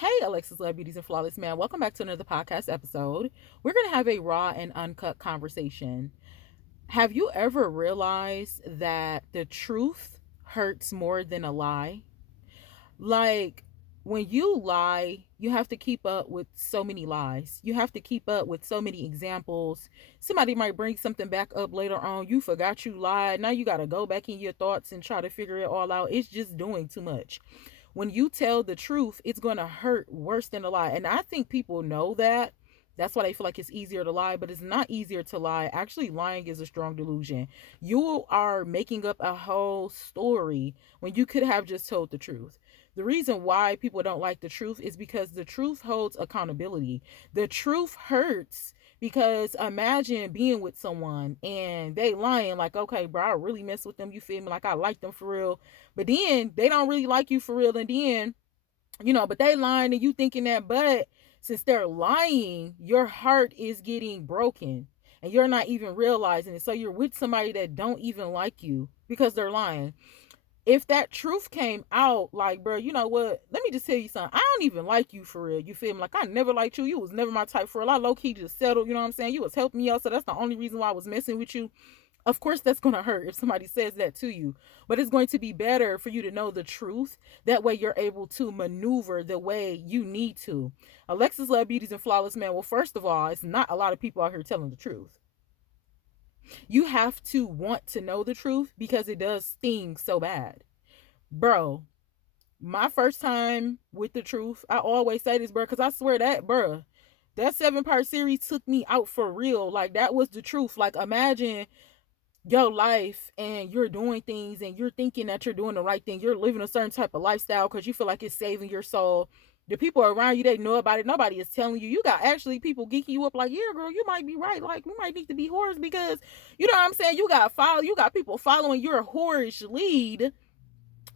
Hey, Alexis Love Beauties and Flawless Man. Welcome back to another podcast episode. We're going to have a raw and uncut conversation. Have you ever realized that the truth hurts more than a lie? Like, when you lie, you have to keep up with so many lies. You have to keep up with so many examples. Somebody might bring something back up later on. You forgot you lied. Now you got to go back in your thoughts and try to figure it all out. It's just doing too much. When you tell the truth, it's going to hurt worse than a lie. And I think people know that. That's why they feel like it's easier to lie, but it's not easier to lie. Actually, lying is a strong delusion. You are making up a whole story when you could have just told the truth. The reason why people don't like the truth is because the truth holds accountability. The truth hurts because imagine being with someone and they lying like, okay, bro, I really mess with them. You feel me? Like I like them for real. But then they don't really like you for real. And then, but they lying and you thinking that, but since they're lying, your heart is getting broken and you're not even realizing it. So you're with somebody that don't even like you because they're lying. If that truth came out, like, bro, you know what? Let me just tell you something. I don't even like you for real. You feel me? Like, I never liked you. You was never my type for real. I low key just settled. You know what I'm saying? You was helping me out. So that's the only reason why I was messing with you. Of course, that's going to hurt if somebody says that to you. But it's going to be better for you to know the truth. That way, you're able to maneuver the way you need to. Alexis Love Beauties and Flawless Man. Well, first of all, it's not a lot of people out here telling the truth. You have to want to know the truth because it does sting so bad. Bro, my first time with the truth, I always say this, bro, because I swear that, bro, that 7-part series took me out for real. Like, that was the truth. Like, imagine your life and you're doing things and you're thinking that you're doing the right thing. You're living a certain type of lifestyle because you feel like it's saving your soul. The people around you, they know about it. Nobody is telling you. You got actually people geeking you up like, yeah, girl, you might be right. Like, we might need to be whores because, you know what I'm saying? You got people following your whorish lead,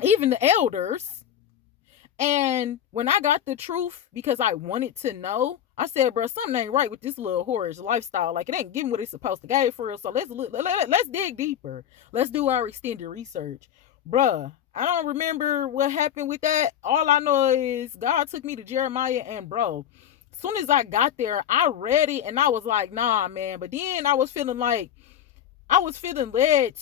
even the elders. And when I got the truth, because I wanted to know, I said, bro, something ain't right with this little whorish lifestyle. Like, it ain't giving what it's supposed to give for real. So let's dig deeper. Let's do our extended research. Bruh, I don't remember what happened with that. All I know is God took me to Jeremiah, and bro, as soon as I got there, I read it and I was like, nah, man. But then I was feeling led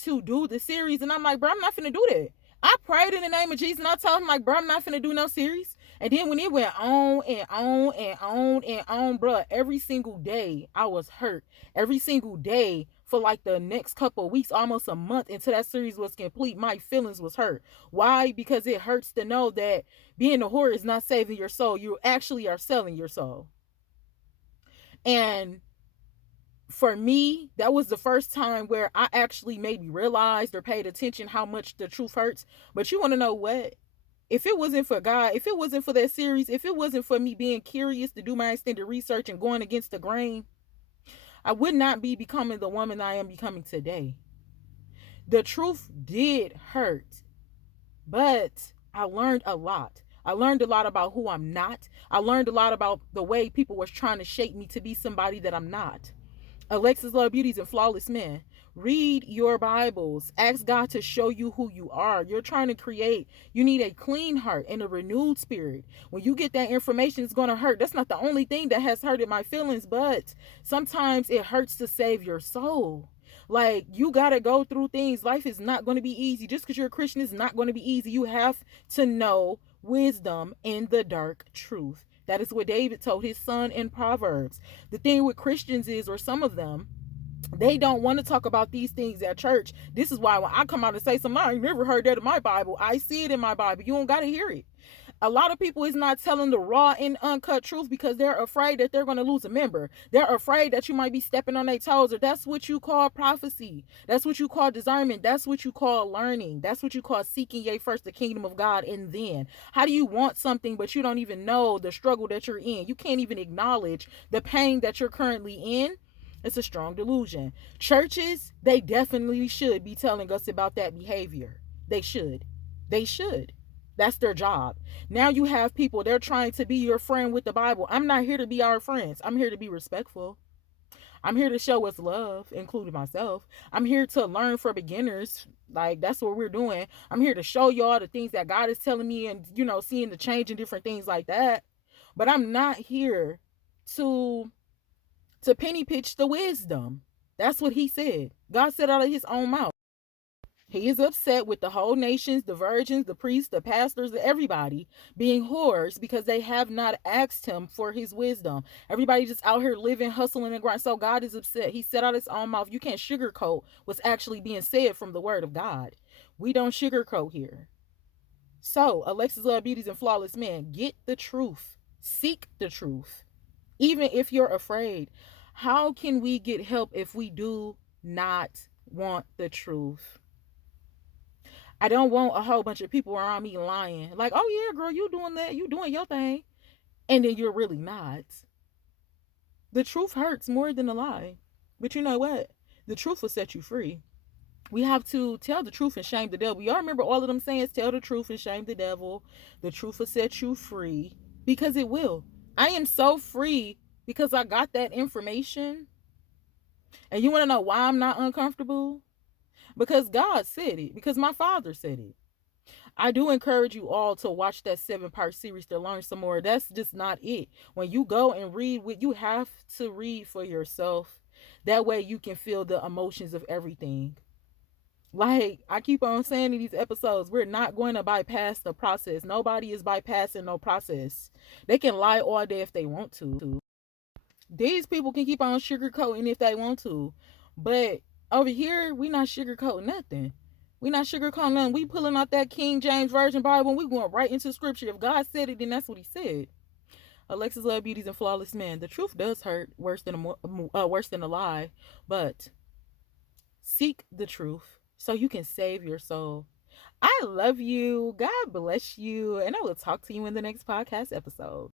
to do the series, and I'm like, bro, I'm not finna do that. I prayed in the name of Jesus, and I told him, like, bro, I'm not finna do no series. And then when it went on and on and on and on, bro, every single day I was hurt. Every single day for like the next couple of weeks, almost a month until that series was complete, my feelings was hurt. Why? Because it hurts to know that being a whore is not saving your soul. You actually are selling your soul. And for me, that was the first time where I actually maybe realized or paid attention how much the truth hurts. But you want to know what? If it wasn't for God, if it wasn't for that series, if it wasn't for me being curious to do my extended research and going against the grain, I would not be becoming the woman I am becoming today. The truth did hurt, but I learned a lot. I learned a lot about who I'm not. I learned a lot about the way people was trying to shape me to be somebody that I'm not. Alexis Love Beauties and Flawless Men. Read your Bibles. Ask God to show you who you are. You're trying to create. You need a clean heart and a renewed spirit. When you get that information, it's going to hurt. That's not the only thing that has hurted my feelings, but sometimes it hurts to save your soul. Like, you got to go through things. Life is not going to be easy. Just because you're a Christian, it's not going to be easy. You have to know wisdom in the dark truth. That is what David told his son in Proverbs. The thing with Christians is, or some of them, they don't want to talk about these things at church. This is why when I come out and say something, I ain't never heard that in my Bible. I see it in my Bible. You don't got to hear it. A lot of people is not telling the raw and uncut truth because they're afraid that they're going to lose a member. They're afraid that you might be stepping on their toes, or that's what you call prophecy. That's what you call discernment. That's what you call learning. That's what you call seeking ye first the kingdom of God. And then how do you want something, but you don't even know the struggle that you're in? You can't even acknowledge the pain that you're currently in. It's a strong delusion. Churches, they definitely should be telling us about that behavior. They should. They should. That's their job. Now you have people, they're trying to be your friend with the Bible. I'm not here to be our friends. I'm here to be respectful. I'm here to show us love, including myself. I'm here to learn for beginners. Like, that's what we're doing. I'm here to show y'all the things that God is telling me and, seeing the change in different things like that. But I'm not here to penny pitch the wisdom. That's what he said. God said out of his own mouth. He is upset with the whole nations, the virgins, the priests, the pastors, everybody being whores because they have not asked him for his wisdom. Everybody just out here living, hustling, and grinding. So God is upset. He said out his own mouth. You can't sugarcoat what's actually being said from the word of God. We don't sugarcoat here. So, Alexis Love Beauties and Flawless Men, get the truth. Seek the truth. Even if you're afraid. How can we get help if we do not want the truth? I don't want a whole bunch of people around me lying. Like, oh yeah, girl, you doing that, you doing your thing. And then you're really not. The truth hurts more than a lie. But you know what? The truth will set you free. We have to tell the truth and shame the devil. Y'all remember all of them sayings? Tell the truth and shame the devil. The truth will set you free. Because it will. I am so free because I got that information. And you want to know why I'm not uncomfortable? Because God said it. Because my father said it. I do encourage you all to watch that 7-part series to learn some more. That's just not it. When you go and read what you have to read for yourself, that way you can feel the emotions of everything. Like I keep on saying in these episodes, we're not going to bypass the process. Nobody is bypassing no process. They can lie all day if they want to. These people can keep on sugarcoating if they want to. But over here, we not sugarcoating nothing. We not sugarcoating nothing. We pulling out that King James Version Bible and we going right into scripture. If God said it, then that's what he said. Alexis Love Beauties and Flawless Men. The truth does hurt worse than a lie, but seek the truth so you can save your soul. I love you. God bless you. And I will talk to you in the next podcast episode.